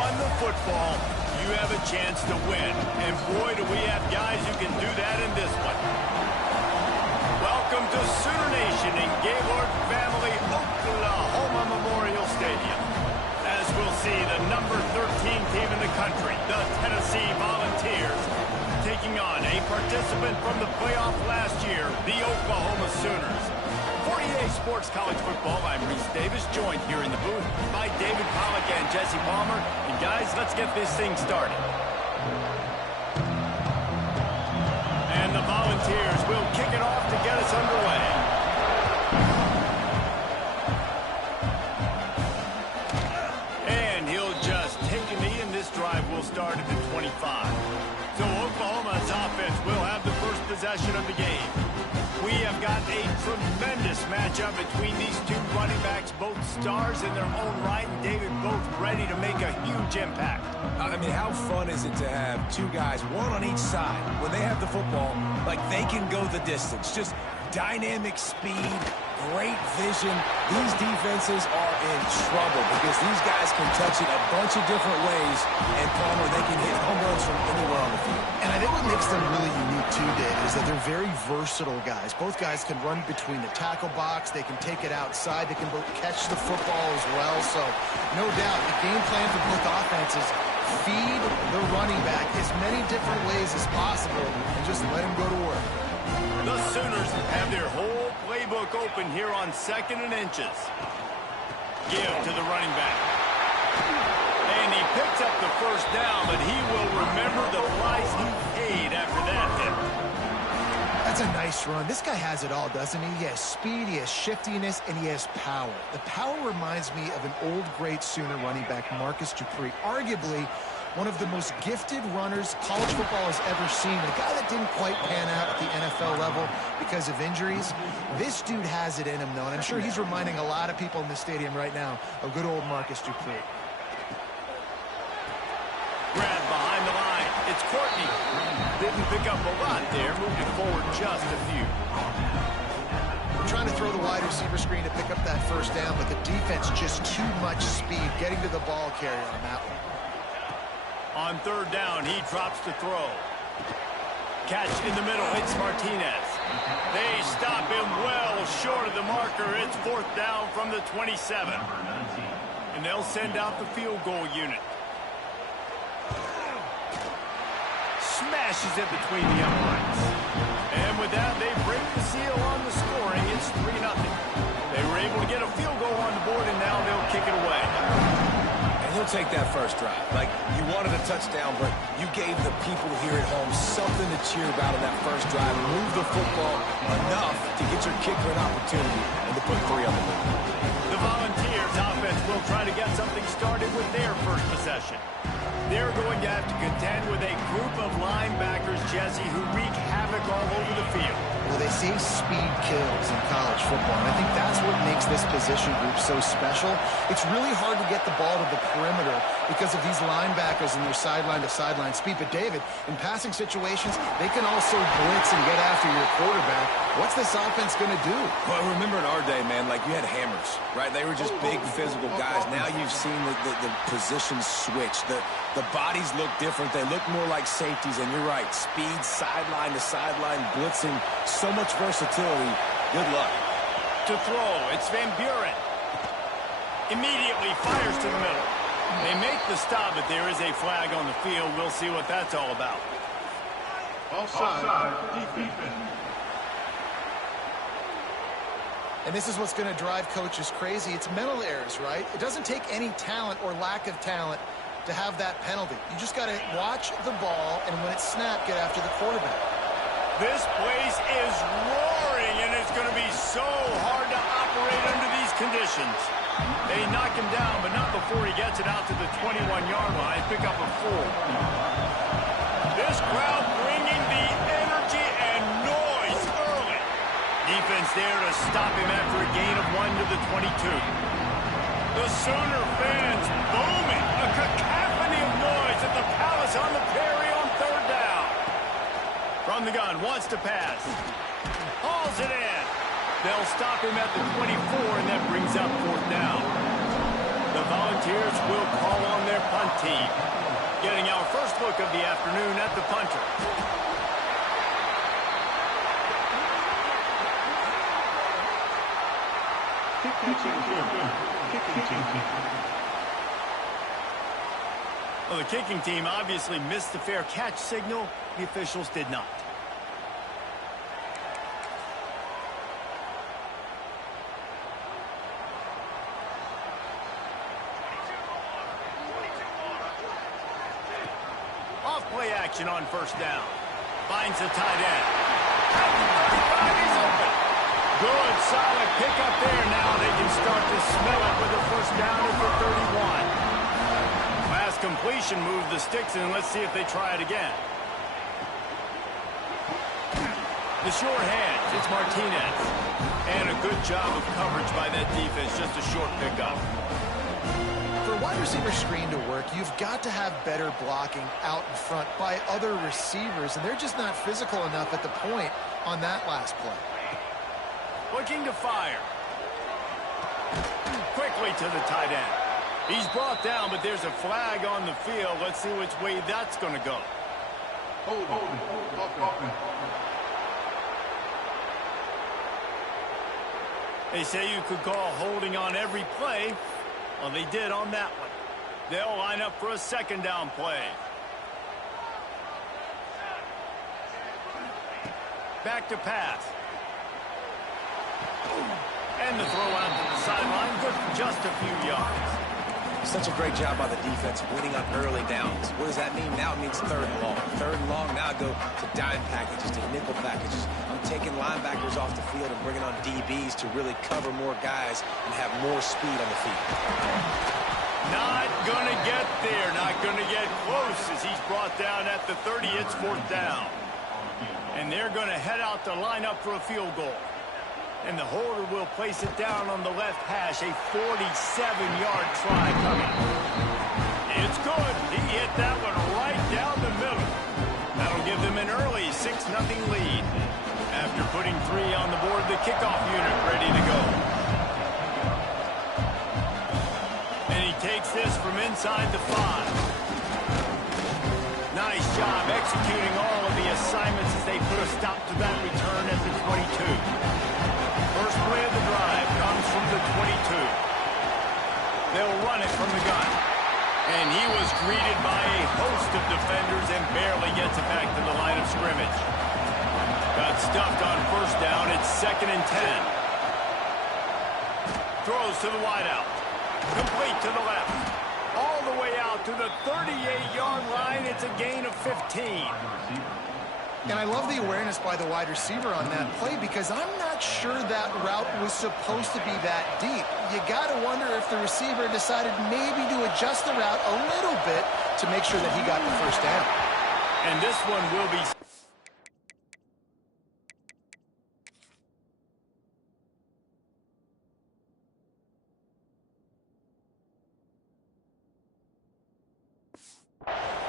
run the football, you have a chance to win. And boy, do we have guys who can do that in this one. Welcome to Sooner Nation in Gaylord Family Oklahoma Memorial Stadium. As we'll see, the number 13 team in the country, the Tennessee Volunteers, taking on a participant from the playoff last year, the Oklahoma Sooners. For EA Sports College Football, I'm Reese Davis, joined here in the booth by David Pollack and Jesse Palmer. And guys, let's get this thing started. And the Volunteers will kick it off to get us underway. And he'll just take a knee, and this drive will start at the 25. So Oklahoma's offense will have the first possession of the game. We have got a tremendous matchup between these two running backs, both stars in their own right, and David, both ready to make a huge impact. I mean, how fun is it to have two guys, one on each side, when they have the football, like they can go the distance. Just dynamic speed, great vision. These defenses are in trouble because these guys can touch it a bunch of different ways, and Palmer, they can hit home runs from anywhere on the field. And I think what makes them really unique too, David, is that they're very versatile guys. Both guys can run between the tackle box. They can take it outside. They can both catch the football as well. So, no doubt, the game plan for both offenses, feed the running back as many different ways as possible and just let him go to work. The Sooners have their whole playbook open here on 2nd and inches. Give to the running back. And he picks up the first down, but he will remember the price he paid after that hit. That's a nice run. This guy has it all, doesn't he? He has speed, he has shiftiness, and he has power. The power reminds me of an old great Sooner running back, Marcus Dupree. Arguably one of the most gifted runners college football has ever seen. A guy that didn't quite pan out at the NFL level because of injuries. This dude has it in him, though, and I'm sure he's reminding a lot of people in the stadium right now of good old Marcus Dupree. Grab behind the line. It's Courtney. Didn't pick up a lot there. Moved it forward just a few. We're trying to throw the wide receiver screen to pick up that first down, but the defense just too much speed getting to the ball carrier on that one. On 3rd down, he drops to throw. Catch in the middle. It's Martinez. They stop him well short of the marker. It's 4th down from the 27. And they'll send out the field goal unit. Smashes it between the uprights. And with that, they break the seal on the scoring. It's 3-0. They were able to get a field goal on the board, and now they'll kick it away. And he'll take that first drive. Like, you wanted a touchdown, but you gave the people here at home something to cheer about in that first drive. Move the football enough to get your kicker an opportunity and to put 3 on the board. The Volunteers offense will try to get something started with their first possession. They're going to have to contend with a group of linebackers, Jesse, who wreak havoc all over the field. Well, they say speed kills in college football, and I think that's what makes this position group so special. It's really hard to get the ball to the perimeter because of these linebackers and their sideline-to-sideline speed. But, David, in passing situations, they can also blitz and get after your quarterback. What's this offense going to do? Well, remember in our day, man, like you had hammers, right? They were just big physical guys. Now you've seen the positions switch. The bodies look different. They look more like safeties, and you're right. Speed, sideline to sideline, blitzing, so much versatility. Good luck. To throw, it's Van Buren. Immediately fires to the middle. They make the stop, but there is a flag on the field. We'll see what that's all about. Offside, defense. And this is what's going to drive coaches crazy. It's mental errors, right? It doesn't take any talent or lack of talent to have that penalty. You just got to watch the ball, and when it's snapped, get after the quarterback. This place is roaring, and it's going to be so hard to operate under these conditions. They knock him down, but not before he gets it out to the 21-yard line. Pick up a 4. This crowd bringing the energy and noise early. Defense there to stop him after a gain of 1 to the 22. The Sooner fans booming. A cacophony of noise at the Palace on the Prairie on 3rd down. From the gun, wants to pass. Hauls it in. They'll stop him at the 24, and that brings up 4th down. The the Volunteers will call on their punt team. Getting our first look of the afternoon at the punter. Well, the kicking team obviously missed the fair catch signal. The officials did not. Off-play action on first down. Finds the tight end. At the 35, he's open. Good, solid pickup there. Now they can start to smell it with a first down at the 31. Last completion moved the sticks, and let's see if they try it again. The short hands, it's Martinez. And a good job of coverage by that defense, just a short pickup. For a wide receiver screen to work, you've got to have better blocking out in front by other receivers, and they're just not physical enough at the point on that last play. Looking to fire. Quickly to the tight end. He's brought down, but there's a flag on the field. Let's see which way that's going to go. They say you could call holding on every play. Well, they did on that one. They'll line up for a second down play. Back to pass. And the throw out to the sideline, good for just a few yards. Such a great job by the defense winning on early downs. What does that mean? Now it means third and long. Third and long, now I go to dime packages, to nickel packages. I'm taking linebackers off the field and bringing on DBs to really cover more guys and have more speed on the field. Not going to get there, not going to get close as he's brought down at the 30. It's fourth down. And they're going to head out to line up for a field goal. And the holder will place it down on the left hash. A 47-yard try coming. It's good. He hit that one right down the middle. That'll give them an early 6-0 lead. After putting 3 on the board, the kickoff unit ready to go. And he takes this from inside the 5. Nice job executing all of the assignments as they put a stop to that return at the 22. First play of the drive comes from the 22. They'll run it from the gun. And he was greeted by a host of defenders and barely gets it back to the line of scrimmage. Got stuffed on first down. It's 2nd and 10. Throws to the wideout. Complete to the left. All the way out to the 38-yard line. It's a gain of 15. And I love the awareness by the wide receiver on that play because I'm not sure that route was supposed to be that deep. You got to wonder if the receiver decided maybe to adjust the route a little bit to make sure that he got the first down. And this one will be...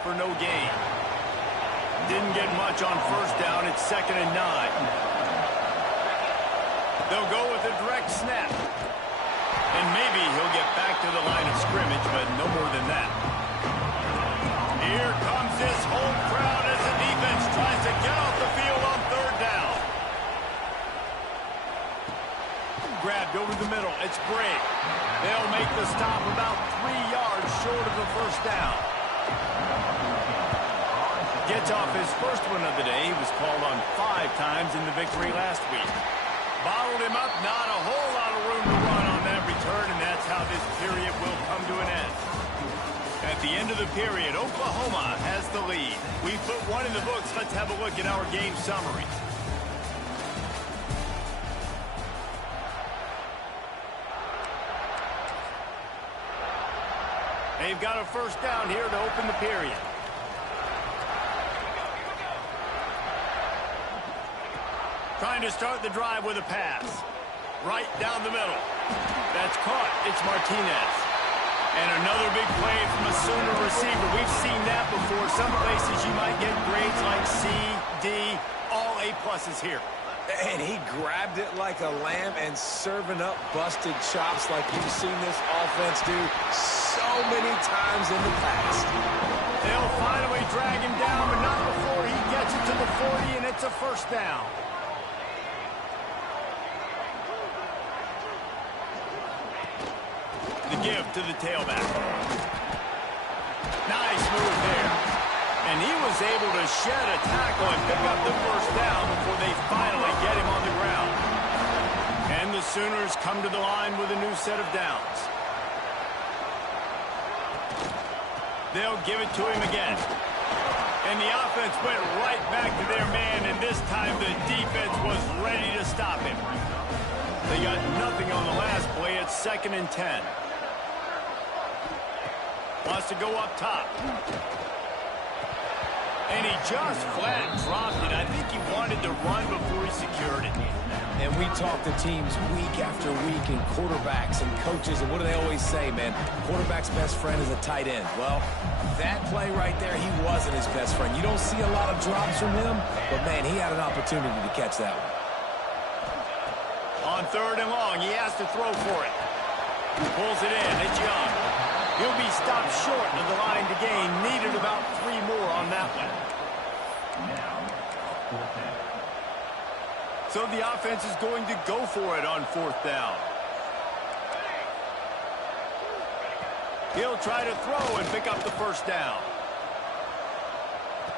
for no gain. Didn't get much on first down. It's 2nd and 9. They'll go with a direct snap. And maybe he'll get back to the line of scrimmage, but no more than that. Here comes this home crowd as the defense tries to get off the field on third down. Grabbed over the middle. It's Bray. They'll make the stop about 3 yards short of the first down. Gets off his first one of the day. He was called on 5 times in the victory last week. Bottled him up. Not a whole lot of room to run on that return, and that's how this period will come to an end. At the end of the period, Oklahoma has the lead. We put one in the books. Let's have a look at our game summary. They've got a first down here to open the period. Trying to start the drive with a pass. Right down the middle. That's caught. It's Martinez. And another big play from a Sooner receiver. We've seen that before. Some places you might get grades like C, D, all A-pluses here. And he grabbed it like a lamb and serving up busted chops like you've seen this offense do so many times in the past. They'll finally drag him down, but not before he gets it to the 40, and it's a first down. The give to the tailback. Nice move there. And he was able to shed a tackle and pick up the first down before they finally get him on the ground. And the Sooners come to the line with a new set of downs. They'll give it to him again. And the offense went right back to their man, and this time the defense was ready to stop him. They got nothing on the last play. It's 2nd and 10. Wants to go up top. And he just flat dropped it. I think he wanted to run before he secured it. And we talk to teams week after week and quarterbacks and coaches, and what do they always say, man? Quarterback's best friend is a tight end. Well, that play right there, he wasn't his best friend. You don't see a lot of drops from him, but, man, he had an opportunity to catch that one. On 3rd and long, he has to throw for it. Pulls it in. It's Young. He'll be stopped short of the line to gain. Needed about 3 more on that one. So the offense is going to go for it on 4th down. He'll try to throw and pick up the first down.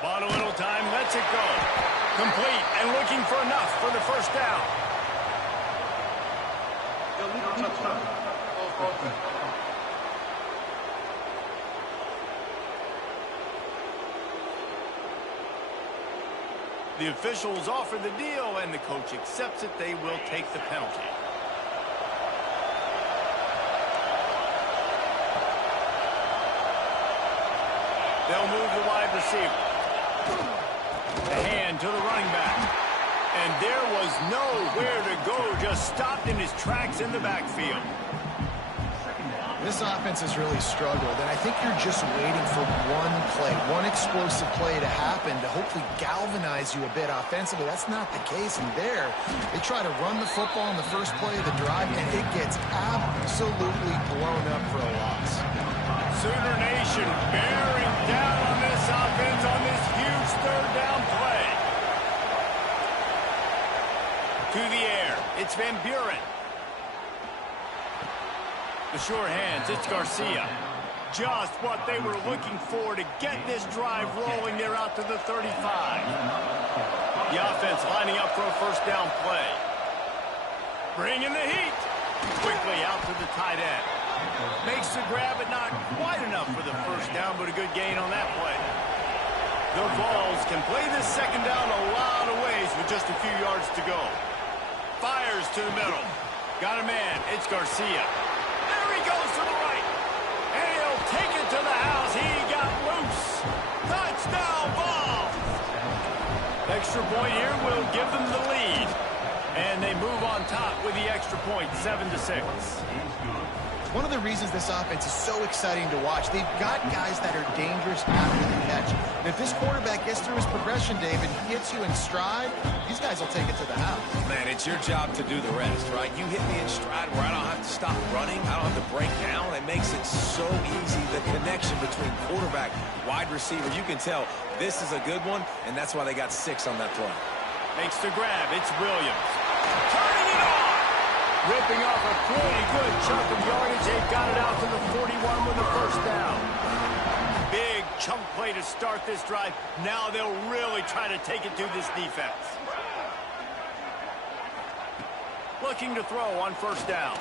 Bought a little time, lets it go. Complete and looking for enough for the first down. The officials offer the deal, and the coach accepts it. They will take the penalty. They'll move the wide receiver. The hand to the running back. And there was nowhere to go, just stopped in his tracks in the backfield. This offense has really struggled, and I think you're just waiting for one play, one explosive play to happen to hopefully galvanize you a bit offensively. That's not the case, and there, they try to run the football in the first play of the drive, and it gets absolutely blown up for a loss. Sooner Nation bearing down on this offense on this huge 3rd down play. To the air, it's Van Buren. The short hands, it's Garcia. Just what they were looking for to get this drive rolling. They're out to the 35. The offense lining up for a first down play. Bringing the heat. Quickly out to the tight end. Makes the grab, but not quite enough for the first down, but a good gain on that play. The Vols can play this 2nd down a lot of ways with just a few yards to go. Fires to the middle. Got a man, it's Garcia. Goes to the right, and he'll take it to the house. He got loose. Touchdown ball. Extra point here will give them the lead, and they move on top with the extra point, 7-6. One of the reasons this offense is so exciting to watch, they've got guys that are dangerous after the catch. And if this quarterback gets through his progression, David, he hits you in stride, these guys will take it to the house. Man, it's your job to do the rest, right? You hit me in stride where I don't have to stop running. I don't have to break down. It makes it so easy, the connection between quarterback, wide receiver. You can tell this is a good one, and that's why they got 6 on that play. Makes the grab. It's Williams. Turning it on. Ripping off a pretty good chunk of yardage. They've got it out to the 41 with the first down. Big chunk play to start this drive. Now they'll really try to take it to this defense. Looking to throw on first down.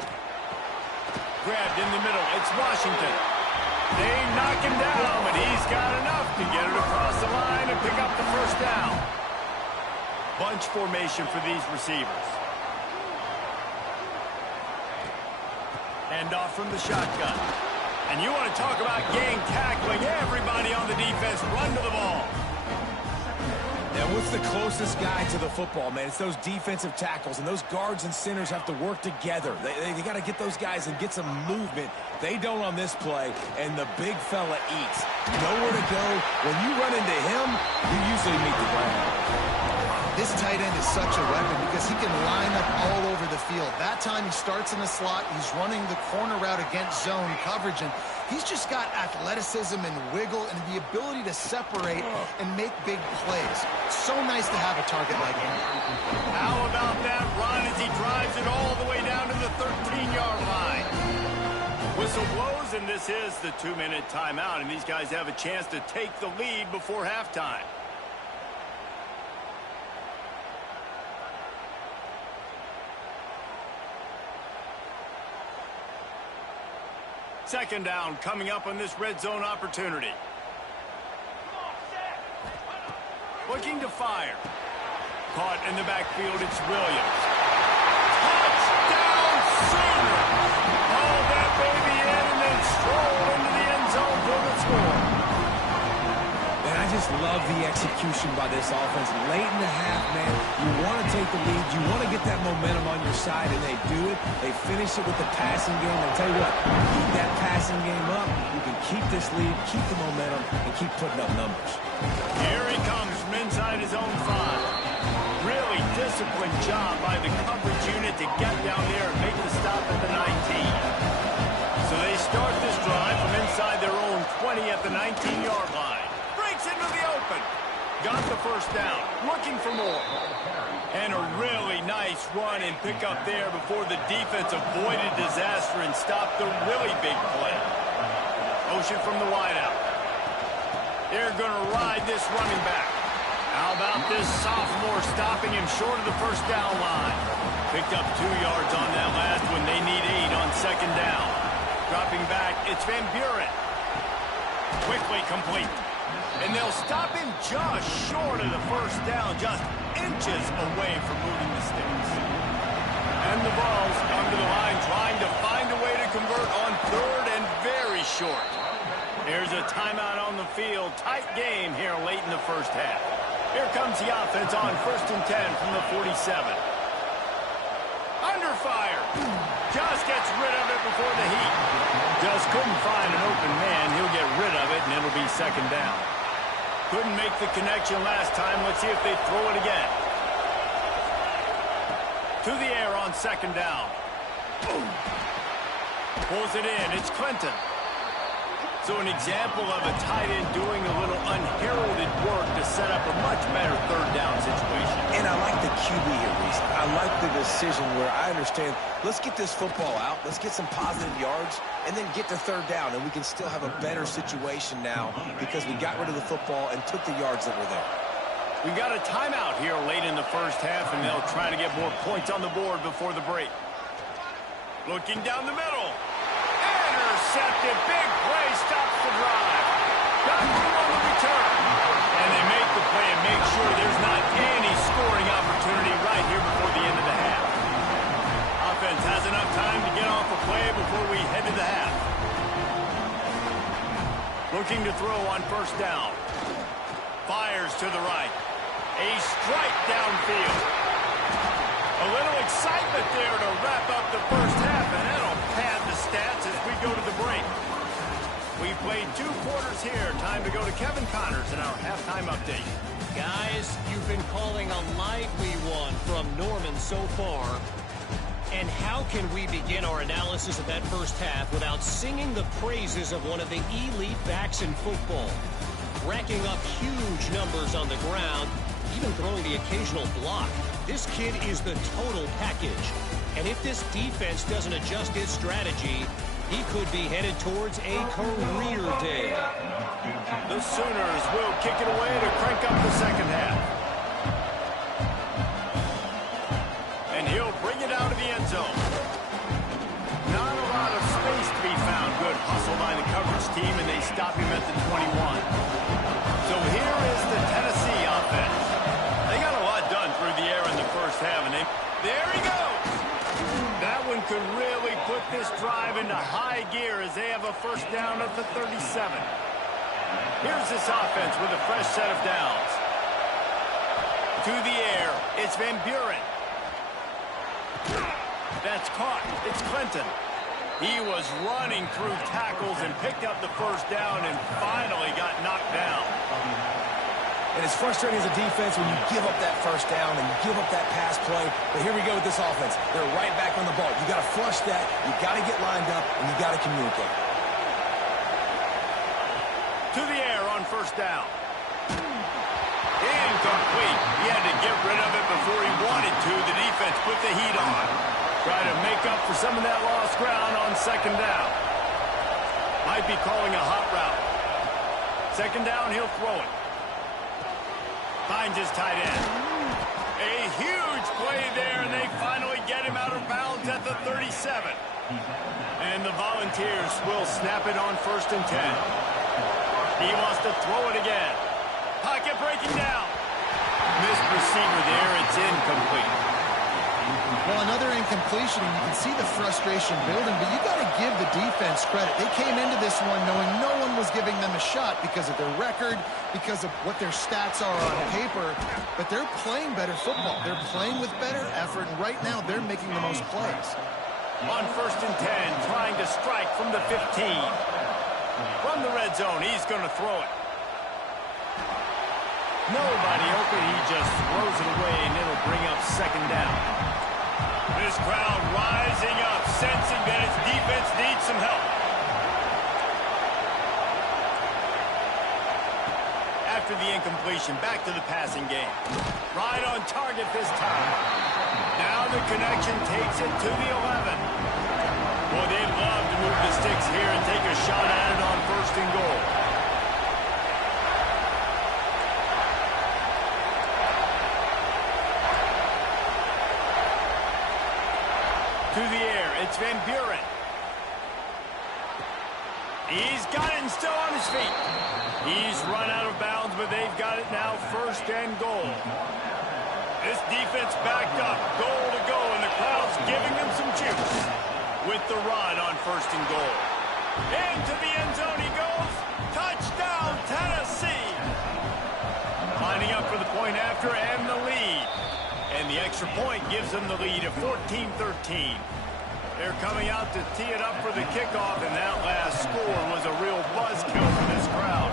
Grabbed in the middle. It's Washington. They knock him down, but he's got enough to get it across the line and pick up the first down. Bunch formation for these receivers. Hand off from the shotgun. And you want to talk about gang tackling. Everybody on the defense run to the ball. Now, what's the closest guy to the football, man? It's those defensive tackles, and those guards and centers have to work together. They got to get those guys and get some movement. They don't on this play, and the big fella eats. Nowhere to go. When you run into him, you usually meet the ground. This tight end is such a weapon because he can line up all over the field. That time he starts in the slot, he's running the corner route against zone coverage, and he's just got athleticism and wiggle and the ability to separate and make big plays. So nice to have a target like him. How about that run as he drives it all the way down to the 13-yard line? Whistle blows, and this is the 2-minute timeout, and these guys have a chance to take the lead before halftime. Second down coming up on this red zone opportunity. Looking to fire. Caught in the backfield, it's Williams. Touchdown Sooners! Haul that baby in and then stroll into the end zone for the score. And I just love the execution by this offense. Late in the half, man, you want to take the lead. You want to get that momentum on your side, and they do it. They finish it with the passing game. I'll tell you what, keep that passing game up. You can keep this lead, keep the momentum, and keep putting up numbers. Here he comes from inside his own 5. Really disciplined job by the coverage unit to get down there and make the stop at the 19. So they start this drive from inside their own 20 at the 19-yard line. Breaks into the open. Got the first down. Looking for more. And a really nice run and pick up there before the defense avoided disaster and stopped the really big play. Motion from the wideout. They're going to ride this running back. How about this sophomore stopping him short of the first down line? Picked up 2 yards on that last one. They need 8 on second down. Dropping back, it's Van Buren. Quickly complete. And they'll stop him just short of the first down, just inches away from moving the sticks. And the ball's under the line, trying to find a way to convert on third and very short. There's a timeout on the field. Tight game here late in the first half. Here comes the offense on 1st and 10 from the 47. Under fire. Just gets rid of it before the heat. Just couldn't find an open man. He'll get rid of it, and it'll be second down. Couldn't make the connection last time. Let's see if they throw it again. To the air on second down. Pulls it in. It's Clinton. So an example of a tight end doing a little unheralded work to set up a much better third down situation. And I like the QB here, Reese. I like the decision where I understand, let's get this football out, let's get some positive yards, and then get to third down, and we can still have a better situation now because we got rid of the football and took the yards that were there. We've got a timeout here late in the first half, and they'll try to get more points on the board before the break. Looking down the middle. Intercepted. Big play. Stops the drive. Got through on the return. And they make the play and make sure there's not any scoring opportunity right here before the end of the half. Offense has enough time to get off a play before we head to the half. Looking to throw on first down. Fires to the right. A strike downfield. A little excitement there to wrap up the first half, and that'll pad the stats as we go to the break. We've played 2 quarters here. Time to go to Kevin Connors in our halftime update. Guys, you've been calling a lively one from Norman so far. And how can we begin our analysis of that first half without singing the praises of one of the elite backs in football? Racking up huge numbers on the ground, even throwing the occasional block. This kid is the total package. And if this defense doesn't adjust its strategy, he could be headed towards a career day. The Sooners will kick it away to crank up the second half. And he'll bring it out of the end zone. Not a lot of space to be found. Good hustle by the coverage team, and they stop him at the 21. So here is the Tennessee offense. They got a lot done through the air in the first half, and there he goes. That one could really put this drive into high gear as they have a first down at the 37. Here's this offense with a fresh set of downs. To the air, it's Van Buren. That's caught. It's Clinton. He was running through tackles and picked up the first down and finally got knocked down. And it's frustrating as a defense when you give up that first down and you give up that pass play. But here we go with this offense. They're right back on the ball. You got to flush that. You got to get lined up, and you got to communicate. To the air on first down. Incomplete. He had to get rid of it before he wanted to. The defense put the heat on. Try to make up for some of that lost ground on second down. Might be calling a hot route. Second down, he'll throw it. Finds his tight end. A huge play there, and they finally get him out of bounds at the 37. And the Volunteers will snap it on 1st and 10. He wants to throw it again. Pocket breaking down. Missed receiver there. It's incomplete. Well, another incompletion, and you can see the frustration building, but you got to give the defense credit. They came into this one knowing no one was giving them a shot because of their record, because of what their stats are on paper, but they're playing better football. They're playing with better effort, and right now they're making the most plays. On 1st and 10, trying to strike from the 15. From the red zone, he's going to throw it. Nobody open, he just throws it away, and it'll bring up second down. This crowd rising up, sensing that its defense needs some help. After the incompletion, back to the passing game. Right on target this time. Now the connection takes it to the 11. Well, they'd love to move the sticks here and take a shot at it on 1st and goal. To the air, it's Van Buren. He's got it and still on his feet. He's run out of bounds, but they've got it now 1st and goal. This defense backed up, goal to go, and the crowd's giving them some juice. With the run on 1st and goal. Into the end zone he goes. Touchdown, Tennessee. Lining up for the point after and the lead. And the extra point gives them the lead of 14-13. They're coming out to tee it up for the kickoff, and that last score was a real buzzkill for this crowd.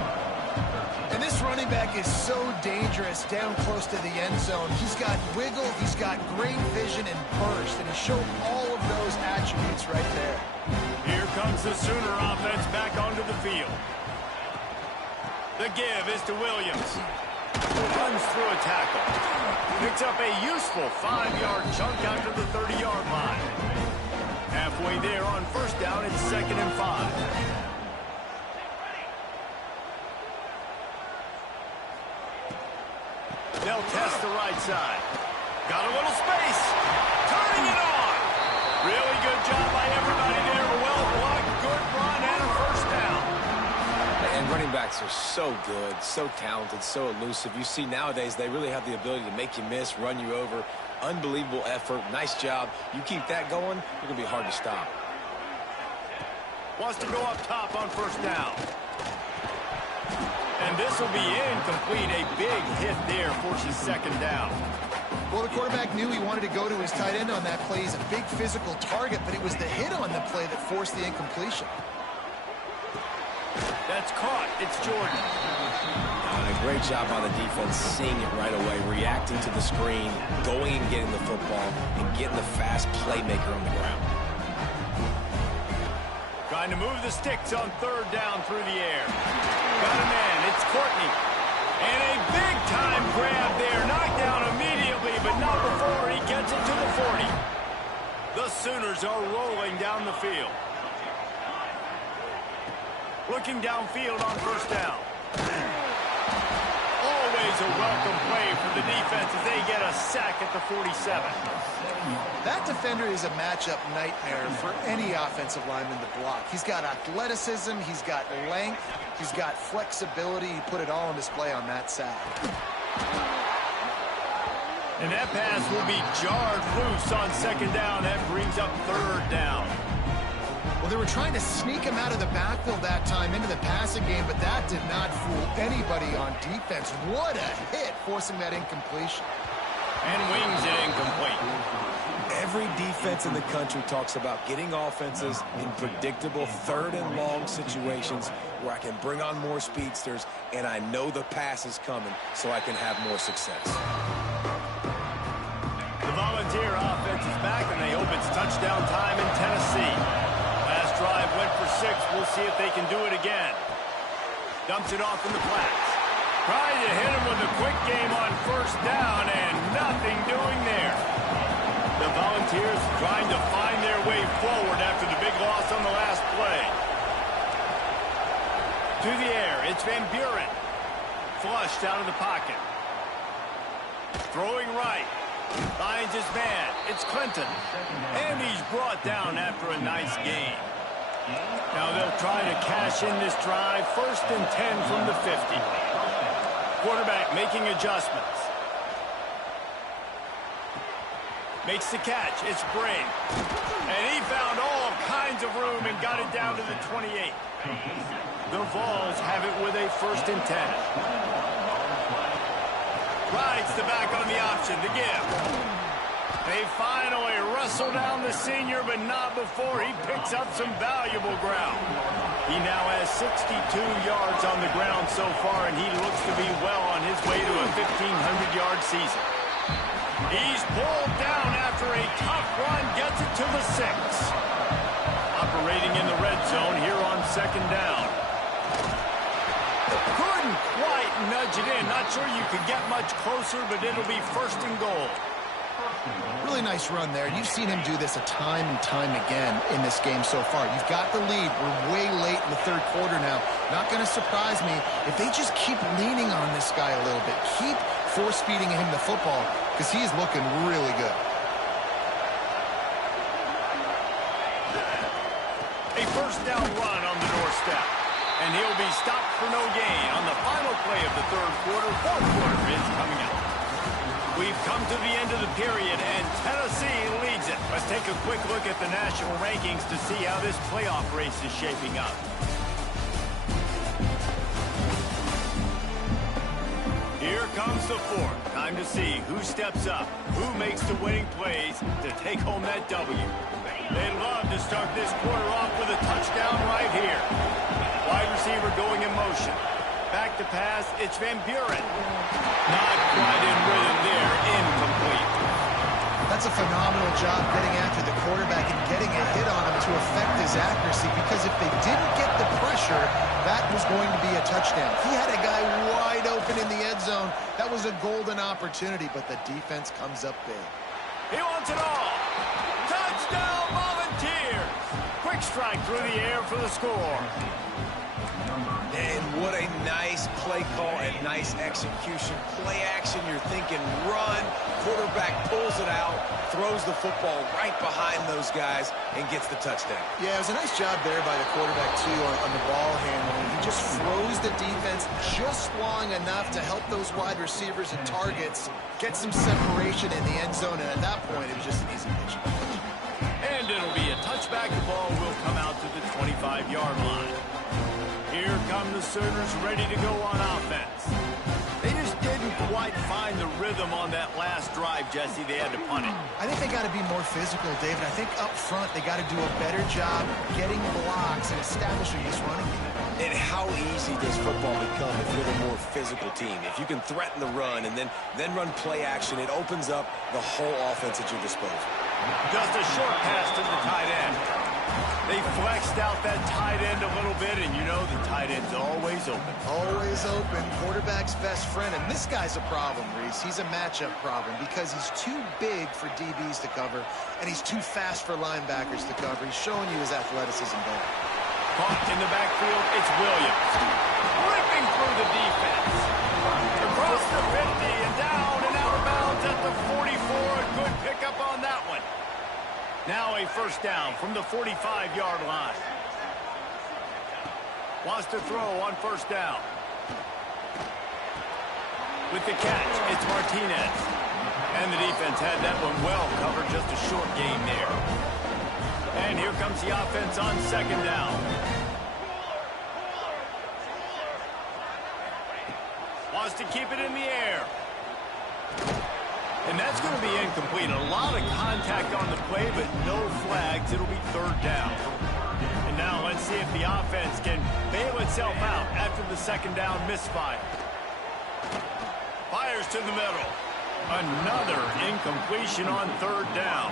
And this running back is so dangerous down close to the end zone. He's got wiggle, he's got great vision and burst, and he showed all of those attributes right there. Here comes the Sooner offense back onto the field. The give is to Williams. Runs through a tackle. Picks up a useful 5-yard chunk out to the 30-yard line. Halfway there on 1st down, it's 2nd and 5. They'll test the right side. Got a little space. Turning it on. Really good job by everybody there. Well blocked, good run, and a 1st down. And running backs are so good, so talented, so elusive. You see nowadays they really have the ability to make you miss, run you over. Unbelievable effort. Nice job. You keep that going, you're going to be hard to stop. Wants to go up top on 1st down. And this will be incomplete. A big hit there forces 2nd down. Well, the quarterback knew he wanted to go to his tight end on that play. He's a big physical target, but it was the hit on the play that forced the incompletion. That's caught. It's Jordan. Great job by the defense, seeing it right away, reacting to the screen, going and getting the football, and getting the fast playmaker on the ground. Trying to move the sticks on 3rd down through the air. Got a man. It's Courtney. And a big-time grab there. Knocked down immediately, but not before he gets it to the 40. The Sooners are rolling down the field. Looking downfield on 1st down. Always a welcome play for the defense as they get a sack at the 47. That defender is a matchup nightmare for any offensive lineman to block. He's got athleticism, he's got length, he's got flexibility. He put it all on display on that sack. And that pass will be jarred loose on 2nd down. That brings up 3rd down. Well, they were trying to sneak him out of the backfield that time into the passing game, but that did not fool anybody on defense. What a hit, forcing that incompletion. And wings it incomplete. Every defense in the country talks about getting offenses in predictable third and long situations where I can bring on more speedsters and I know the pass is coming so I can have more success. The Volunteer offense is back and they hope it's touchdown time in Tennessee. Last drive went for 6. We'll see if they can do it again. Dumps it off in the flats. Trying to hit him with a quick game on first down and nothing doing there. The Volunteers trying to find their way forward after the big loss on the last play. To the air, it's Van Buren. Flushed out of the pocket. Throwing right. Finds his man. It's Clinton. And he's brought down after a nice gain. Now they'll try to cash in this drive. 1st and 10 from the 50. Quarterback making adjustments. Makes the catch. It's Bray. And he found all kinds of room and got it down to the 28. The Vols have it with a 1st and 10. Rides the back on the option to give. They finally wrestle down the senior, but not before he picks up some valuable ground. He now has 62 yards on the ground so far, and he looks to be well on his way to a 1,500-yard season. He's pulled down after a tough run, gets it to the 6. Operating in the red zone here on 2nd down. Couldn't quite nudge it in. Not sure you could get much closer, but it'll be 1st and goal. Really nice run there. You've seen him do this a time and time again in this game so far. You've got the lead. We're way late in the 3rd quarter now. Not going to surprise me if they just keep leaning on this guy a little bit. Keep force-feeding him the football because he is looking really good. A 1st down run on the doorstep. And he'll be stopped for no gain on the final play of the 3rd quarter. 4th quarter is coming up. We've come to the end of the period, and Tennessee leads it. Let's take a quick look at the national rankings to see how this playoff race is shaping up. Here comes the 4th. Time to see who steps up, who makes the winning plays to take home that W. They'd love to start this quarter off with a touchdown right here. Wide receiver going in motion. Back to pass, it's Van Buren. Not quite in rhythm there, incomplete. That's a phenomenal job getting after the quarterback and getting a hit on him to affect his accuracy, because if they didn't get the pressure, that was going to be a touchdown. He had a guy wide open in the end zone. That was a golden opportunity, but the defense comes up big. He wants it all. Touchdown, Volunteers! Quick strike through the air for the score. And what a nice play call and nice execution. Play action, you're thinking run. Quarterback pulls it out, throws the football right behind those guys, and gets the touchdown. Yeah, it was a nice job there by the quarterback, too, on the ball handling. He just froze the defense just long enough to help those wide receivers and targets get some separation in the end zone, and at that point, it was just an easy pitch. And it'll be a touchback. The ball will come out to the 25-yard line. Here come the Sooners ready to go on offense. They just didn't quite find the rhythm on that last drive, Jesse. They had to punt it. I think they got to be more physical, David. I think up front they got to do a better job getting blocks and establishing this running game. And how easy does football become if you're the more physical team? If you can threaten the run and then run play action, it opens up the whole offense at your disposal. Just a short pass to the tight end. They flexed out that tight end a little bit, and you know the tight end's always open. Always open. Quarterback's best friend. And this guy's a problem, Reese. He's a matchup problem because he's too big for DBs to cover, and he's too fast for linebackers to cover. He's showing you his athleticism there. Caught in the backfield, it's Williams. Ripping through the defense. Across the 50 and down and out of bounds at the 44. A good pickup on that one. Now a 1st down from the 45-yard line. Wants to throw on 1st down. With the catch, it's Martinez. And the defense had that one well covered, just a short gain there. And here comes the offense on 2nd down. Wants to keep it in the air. And that's going to be incomplete. A lot of contact on the play, but no flags. It'll be third down. And now let's see if the offense can bail itself out after the second down misfire. Fires to the middle. Another incompletion on third down.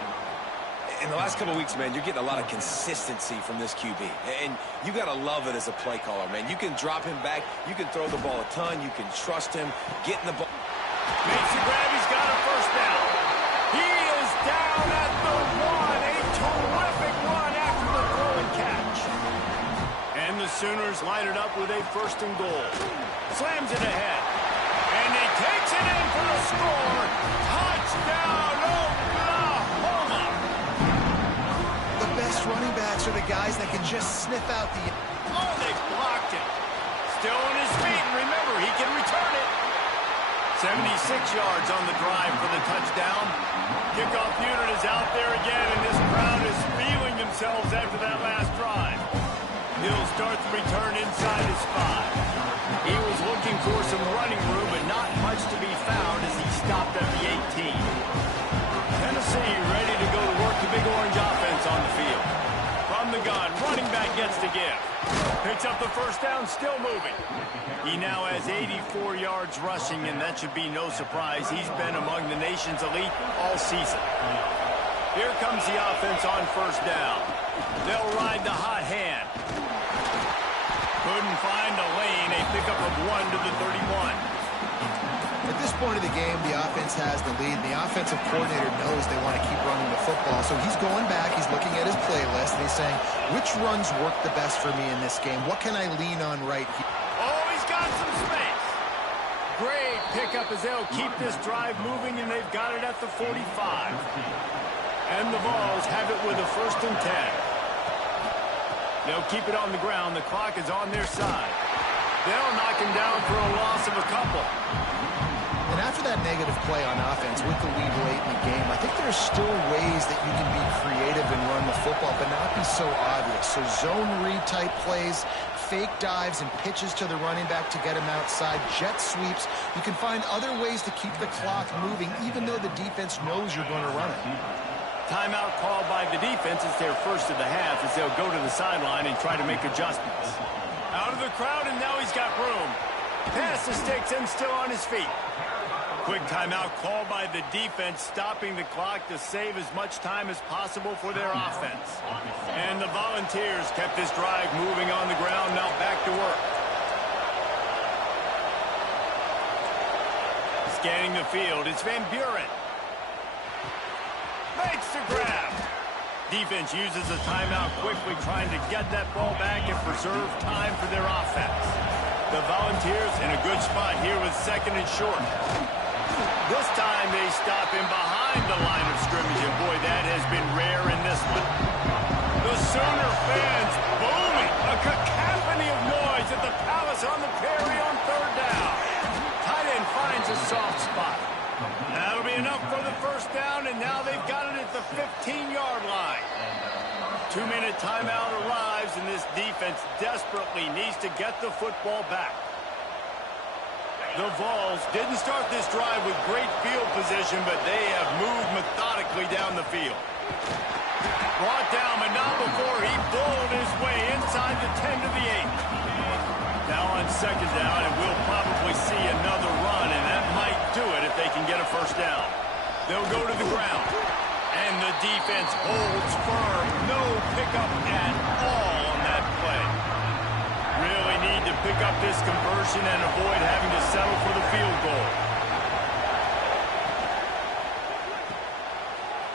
In the last couple of weeks, man, you're getting a lot of consistency from this QB. And you got to love it as a play caller, man. You can drop him back. You can throw the ball a ton. You can trust him. Getting the ball. Makes the grab. He's got a first down. He is down at the one. A terrific run after the throw and catch. And the Sooners line it up with a first and goal. Slams it ahead. And he takes it in for the score. Touchdown, Oklahoma. The best running backs are the guys that can just sniff out the... Oh, they blocked it. Still on his feet, and remember, he can return it. 76 yards on the drive for the touchdown. Kickoff unit is out there again, and this crowd is feeling themselves after that last drive. He'll start the return inside his 5. He was looking for some running room, but not much to be found as he stopped at the 18. Tennessee ready to go to work the Big Orange offense on the field. From the gun, running back gets to give. Picks up the first down, still moving. He now has 84 yards rushing, and that should be no surprise. He's been among the nation's elite all season. Here comes the offense on first down. They'll ride the hot hand. Couldn't find a lane, a pickup of 1 to the 31. At this point of the game, the offense has the lead, and the offensive coordinator knows they want to keep running the football. So he's going back, he's looking at his playlist, and he's saying, which runs work the best for me in this game? What can I lean on right here? Oh, he's got some space. Great pickup as they'll keep this drive moving, and they've got it at the 45. And the Vols have it with a first and 10. They'll keep it on the ground. The clock is on their side. They'll knock him down for a loss of a couple. And after that negative play on offense with the lead late in the game, I think there's still ways that you can be creative and run the football, but not be so obvious. So zone read type plays, fake dives and pitches to the running back to get him outside, jet sweeps. You can find other ways to keep the clock moving, even though the defense knows you're going to run it. Timeout called by the defense. It's their first of the half as they'll go to the sideline and try to make adjustments. Out of the crowd, and now he's got room. Pass the sticks and still on his feet. Quick timeout called by the defense, stopping the clock to save as much time as possible for their offense. And the Volunteers kept this drive moving on the ground, now back to work. Scanning the field, it's Van Buren. Makes the grab. Defense uses a timeout quickly, trying to get that ball back and preserve time for their offense. The Volunteers in a good spot here with second and short. This time they stop him behind the line of scrimmage, and boy, that has been rare in this one. The Sooner fans booming, a cacophony of noise at the Palace on the Prairie on third down. Tight end finds a soft spot. That'll be enough for the first down, and now they've got it at the 15-yard line. 2-minute timeout arrives, and this defense desperately needs to get the football back. The Vols didn't start this drive with great field position, but they have moved methodically down the field. Brought down, but not before he bowled his way inside the 10 to the 8. Now on second down, and we'll probably see another run, and that might do it if they can get a first down. They'll go to the ground, and the defense holds firm. No pickup at all on that play. Really need to pick up this conversion and avoid having to settle for the field goal.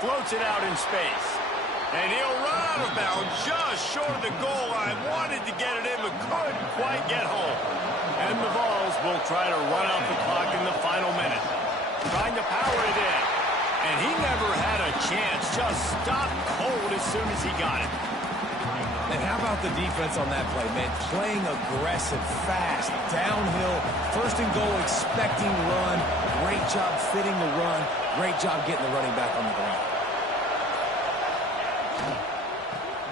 Floats it out in space. And he'll run out of bounds just short of the goal line. Wanted to get it in, but couldn't quite get home. And the Vols will try to run out the clock in the final minute. Trying to power it in. And he never had a chance. Just stopped cold as soon as he got it. And how about the defense on that play, man? Playing aggressive, fast, downhill, first and goal, expecting run. Great job fitting the run. Great job getting the running back on the ground.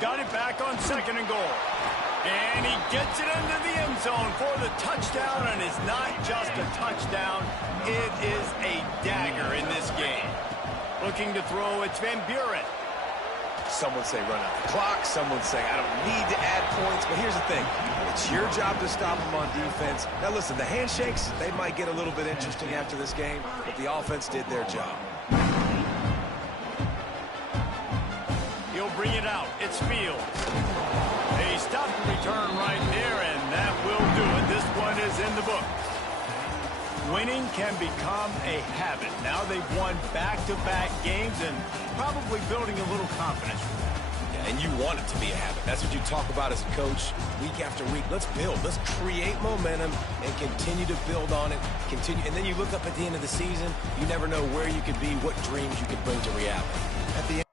Got it back on second and goal. And he gets it into the end zone for the touchdown, and it's not just a touchdown, it is a dagger in this game. Looking to throw, it's Van Buren. Someone say run out the clock. Someone say I don't need to add points. But here's the thing. It's your job to stop them on defense. Now, listen, the handshakes, they might get a little bit interesting after this game, but the offense did their job. He'll bring it out. It's Fields. A stop and return right there, and that will do it. This one is in the book. Winning can become a habit. Now they've won back-to-back games and probably building a little confidence from that. Yeah, and you want it to be a habit. That's what you talk about as a coach week after week. Let's build. Let's create momentum and continue to build on it. Continue, and then you look up at the end of the season, you never know where you could be, what dreams you could bring to reality. At the end